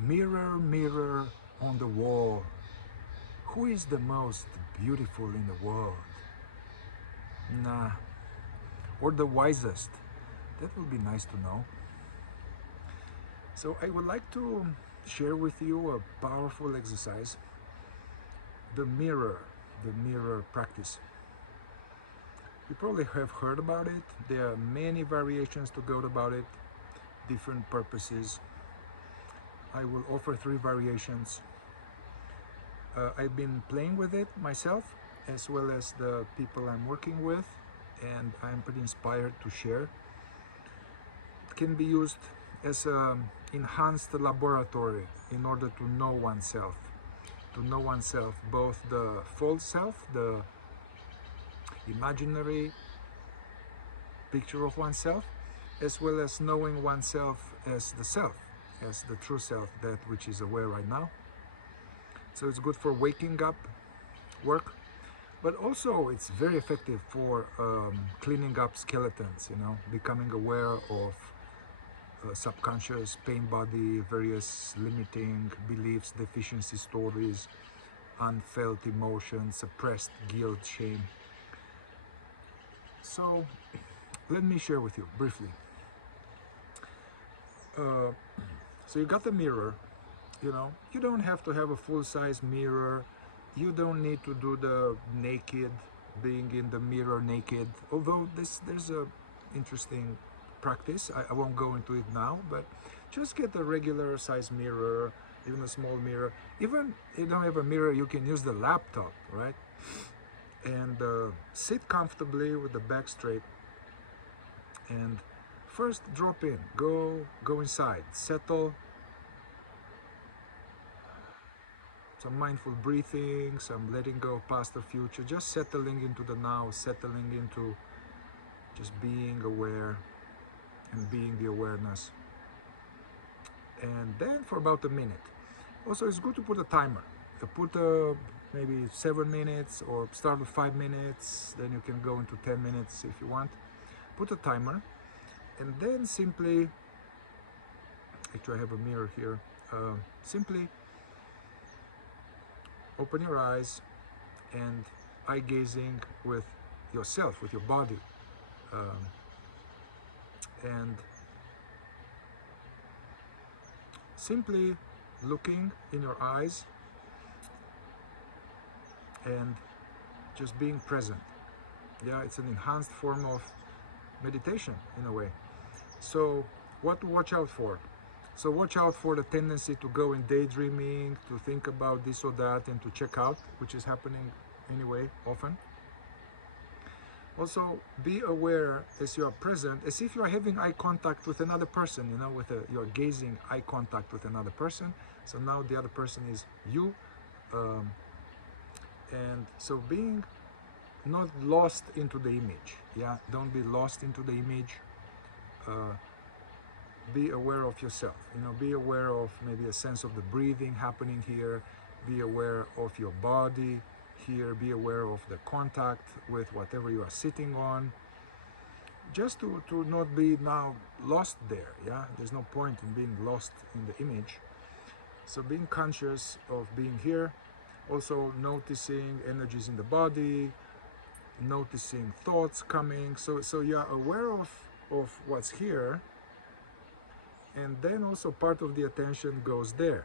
Mirror, mirror on the wall, who is the most beautiful in the world? Nah, or the wisest? That would be nice to know. So I would like to share with you a powerful exercise, the mirror practice. You probably have heard about it. There are many variations to go about it, different purposes. I will offer 3 variations. I've been playing with it myself, as well as the people I'm working with, and I'm pretty inspired to share. It can be used as an enhanced laboratory in order to know oneself. To know oneself, both the false self, the imaginary picture of oneself, as well as knowing oneself as the self, as the true self, that which is aware right now. So it's good for waking up work, but also it's very effective for cleaning up skeletons, becoming aware of subconscious pain body, various limiting beliefs, deficiency stories, unfelt emotions, suppressed guilt, shame. So let me share with you briefly. So you got the mirror, you don't have to have a full-size mirror. You don't need to do the naked, being in the mirror naked, although there's a interesting practice. I won't go into it now, but just get a regular size mirror, even a small mirror. Even if you don't have a mirror, you can use the laptop, right? And sit comfortably with the back straight, and first drop in, go inside, settle. Some mindful breathing, some letting go past the future, just settling into the now, settling into just being aware and being the awareness. And then for about a minute. Also, it's good to put a timer. Put maybe 7 minutes, or start with 5 minutes, then you can go into 10 minutes if you want. Put a timer, and then simply, actually I have a mirror here, simply open your eyes and eye gazing with yourself, with your body, and simply looking in your eyes and just being present. Yeah, it's an enhanced form of meditation in a way. So what to watch out for? So watch out for the tendency to go in daydreaming, to think about this or that, and to check out, which is happening anyway often. Also, be aware as you are present, as if you are having eye contact with another person, you're gazing eye contact with another person. So now the other person is you. And so being not lost into the image. Yeah, don't be lost into the image. Be aware of yourself, be aware of maybe a sense of the breathing happening here, be aware of your body here, be aware of the contact with whatever you are sitting on, just to not be now lost there. Yeah, there's no point in being lost in the image. So being conscious of being here, also noticing energies in the body, noticing thoughts coming, so you're aware of what's here. And then also part of the attention goes there,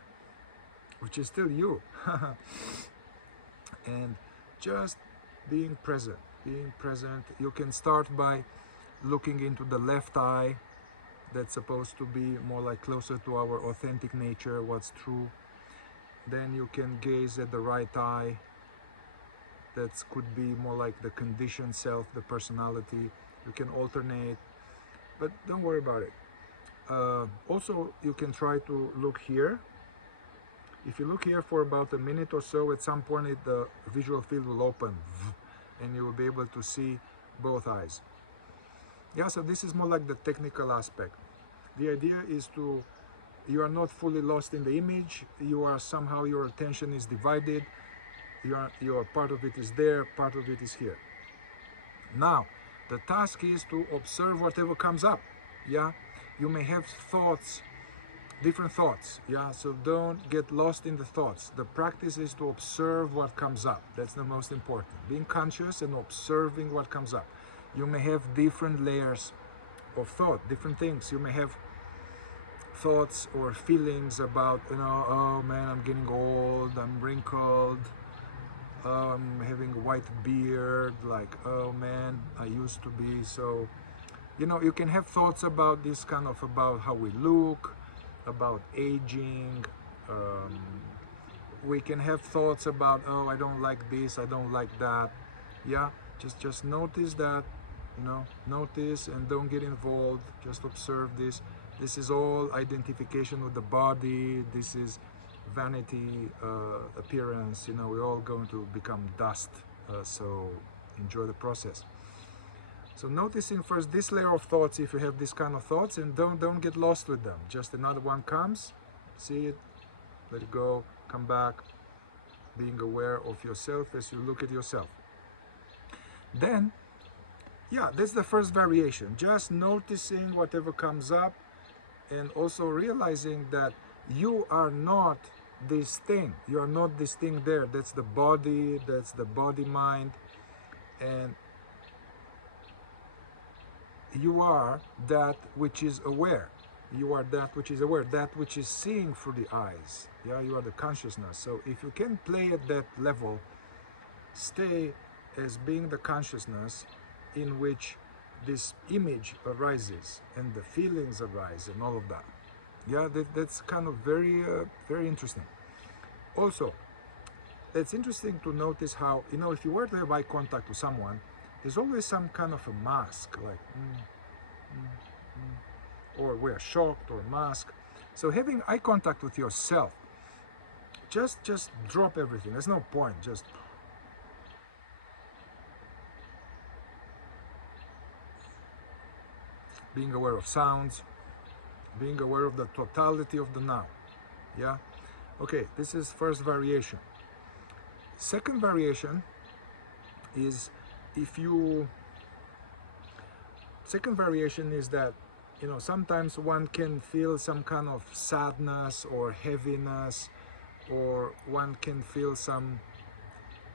which is still you. And just being present. You can start by looking into the left eye. That's supposed to be more like closer to our authentic nature, what's true. Then you can gaze at the right eye. That could be more like the conditioned self, the personality. You can alternate, but don't worry about it. Also, you can try to look here. If you look here for about a minute or so, at some point the visual field will open and you will be able to see both eyes. Yeah, so this is more like the technical aspect. The idea is you are not fully lost in the image. You are somehow, your attention is divided. Your part of it is there, part of it is here. Now, the task is to observe whatever comes up. Yeah, you may have thoughts different thoughts. Yeah, so don't get lost in the thoughts. The practice is to observe what comes up. That's the most important. Being conscious and observing what comes up. You may have different layers of thought, different things. You may have thoughts or feelings about, oh man, I'm getting old, I'm wrinkled, I'm having a white beard, like, oh man, I used to be so. You can have thoughts about this kind of, about how we look, about aging. We can have thoughts about, oh, I don't like this, I don't like that. Yeah, just notice that, notice and don't get involved. Just observe this. This is all identification with the body. This is vanity, appearance. We're all going to become dust. So enjoy the process. So noticing first this layer of thoughts, if you have this kind of thoughts, and don't get lost with them. Just another one comes, see it, let it go, come back, being aware of yourself as you look at yourself. Then, yeah, that's the first variation. Just noticing whatever comes up, and also realizing that you are not this thing. You are not this thing there. That's the body, that's the body-mind, and you are that which is aware. You are that which is aware, that which is seeing through the eyes. Yeah, you are the consciousness. So if you can play at that level, stay as being the consciousness in which this image arises and the feelings arise and all of that. Yeah, that's kind of very, very interesting. Also, it's interesting to notice how, if you were to have eye contact with someone, there's always some kind of a mask, like, or we're shocked or mask. So having eye contact with yourself, just drop everything. There's no point. Just being aware of sounds, being aware of the totality of the now. Yeah? Okay, this is first variation. Second variation is second variation is that, sometimes one can feel some kind of sadness or heaviness, or one can feel some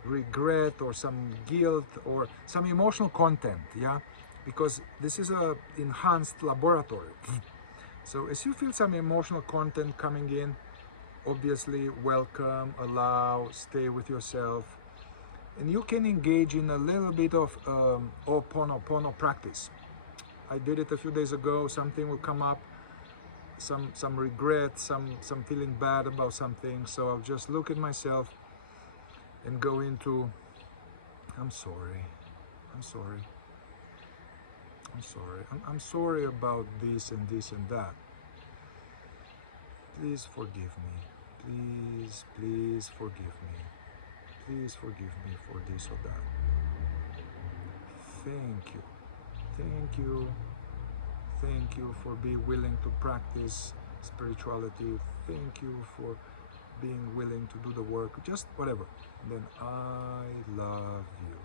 regret or some guilt or some emotional content, yeah? Because this is a enhanced laboratory. So as you feel some emotional content coming in, obviously welcome, allow, stay with yourself, and you can engage in a little bit of Ho'oponopono practice. I did it a few days ago. Something will come up, some regret, some feeling bad about something. So I'll just look at myself and go into, I'm sorry, I'm sorry, I'm sorry, I'm sorry about this and this and that. Please forgive me. Please forgive me. Please forgive me for this or that. Thank you. Thank you for being willing to practice spirituality. Thank you for being willing to do the work. Just whatever. Then I love you.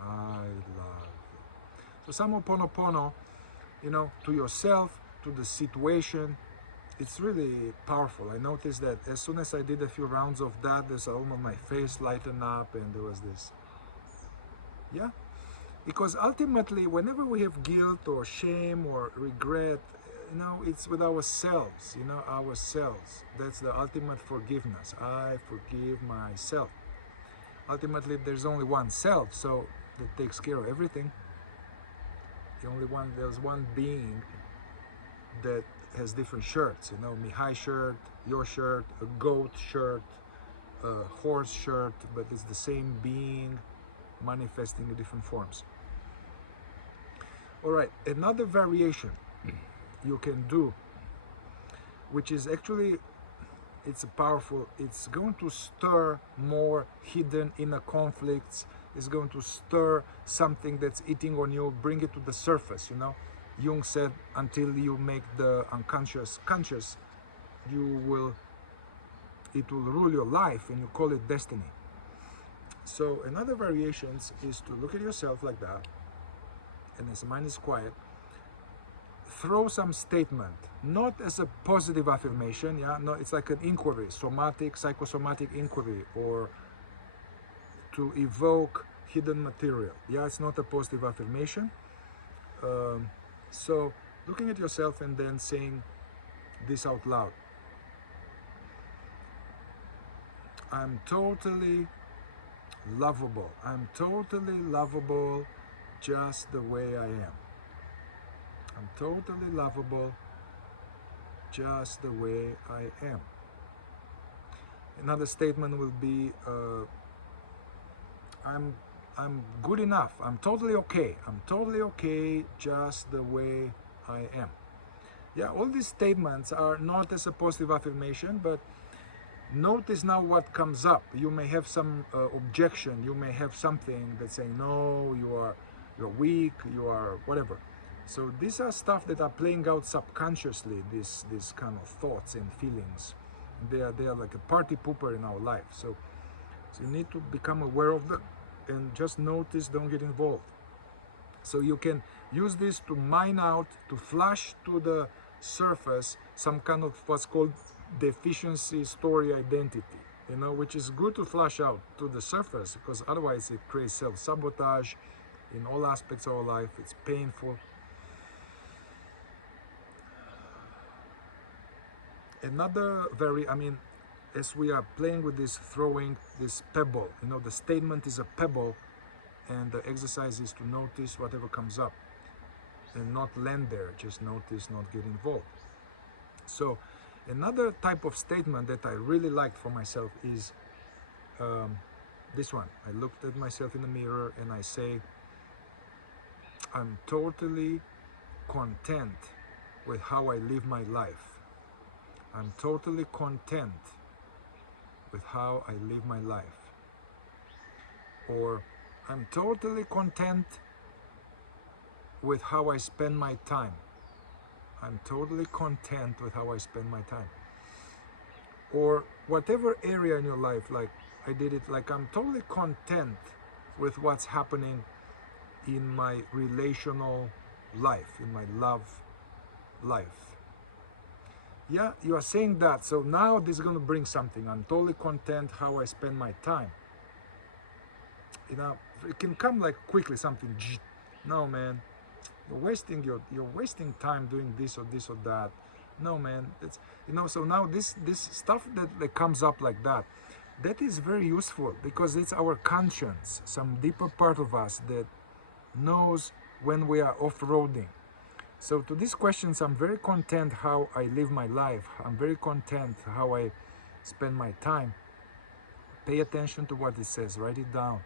I love you. So some Ho'oponopono, to yourself, to the situation, it's really powerful. I noticed that as soon as I did a few rounds of that, there's almost my face lightened up, and there was this, yeah. Because ultimately, whenever we have guilt or shame or regret, it's with ourselves, ourselves. That's the ultimate forgiveness. I forgive myself. Ultimately, there's only one self, so that takes care of everything. There's one being that has different shirts, Mihai shirt, your shirt, a goat shirt, a horse shirt, but it's the same being manifesting in different forms. All right, another variation you can do, which is actually, it's going to stir more hidden inner conflicts. It's going to stir something that's eating on you, bring it to the surface, Jung said, until you make the unconscious conscious, it will rule your life, and you call it destiny. So another variations is to look at yourself like that, and as the mind is quiet, throw some statement, not as a positive affirmation, yeah, no, it's like an inquiry, somatic, psychosomatic inquiry, or to evoke hidden material. Yeah, it's not a positive affirmation. So looking at yourself and then saying this out loud. I'm totally lovable. I'm totally lovable just the way I am. I'm totally lovable just the way I am. Another statement will be, I'm good enough. I'm totally okay. I'm totally okay just the way I am. Yeah, all these statements are not as a positive affirmation, but notice now what comes up. You may have some objection. You may have something that's saying, no, you're weak, you are whatever. So these are stuff that are playing out subconsciously, these kind of thoughts and feelings. They are like a party pooper in our life. So you need to become aware of them and just notice, don't get involved. So you can use this to mine out, to flash to the surface some kind of what's called deficiency story identity, which is good to flash out to the surface, because otherwise it creates self-sabotage in all aspects of our life. It's painful. Another as we are playing with this, throwing this pebble, the statement is a pebble, and the exercise is to notice whatever comes up and not land there, just notice, not get involved. So another type of statement that I really liked for myself is this one. I looked at myself in the mirror and I say, I'm totally content with how I live my life. I'm totally content with how I live my life. Or I'm totally content with how I spend my time. I'm totally content with how I spend my time. Or whatever area in your life, like I did it, like I'm totally content with what's happening in my relational life, in my love life. Yeah, you are saying that, so now this is going to bring something. I'm totally content how I spend my time. It can come like quickly, something. No, man, you're wasting time doing this or that. No, man, it's so now this stuff that comes up like that is very useful, because it's our conscience, some deeper part of us that knows when we are off-roading. So to these questions, I'm very content how I live my life. I'm very content how I spend my time. Pay attention to what it says, write it down,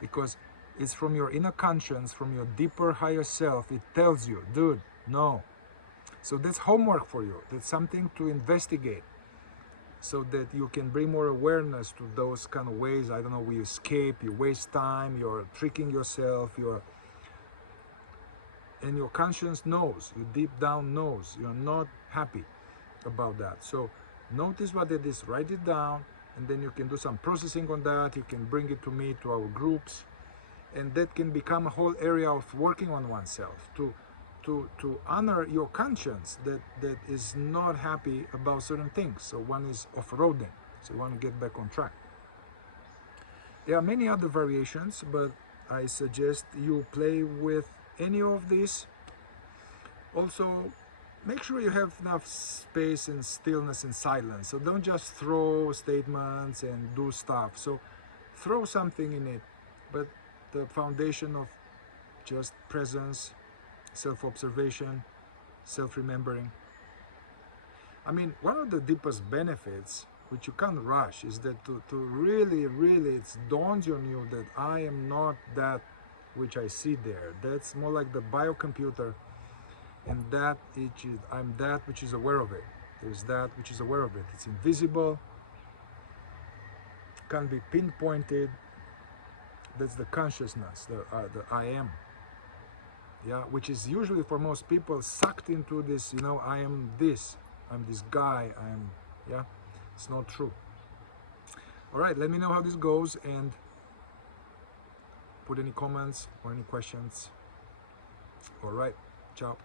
because it's from your inner conscience, from your deeper higher self. It tells you, dude, no. So that's homework for you. That's something to investigate, so that you can bring more awareness to those kind of ways. I don't know, we escape, you waste time, you're tricking yourself, and your conscience knows, you deep down knows, you're not happy about that. So notice what it is, write it down, and then you can do some processing on that. You can bring it to me, to our groups, and that can become a whole area of working on oneself, to honor your conscience that is not happy about certain things. So one is off-roading, so you want to get back on track. There are many other variations, but I suggest you play with any of these. Also, make sure you have enough space and stillness and silence. So don't just throw statements and do stuff. So throw something in it, but the foundation of just presence, self-observation, self-remembering. One of the deepest benefits, which you can't rush, is that to really, it dawns on you that I am not that which I see there. That's more like the biocomputer, and I'm that which is aware of it. There's that which is aware of it. It's invisible, can be pinpointed. That's the consciousness, the I am. Yeah, which is usually for most people sucked into this, I am this, I'm this guy, yeah, it's not true. All right, let me know how this goes, and put any comments or any questions. All right, ciao.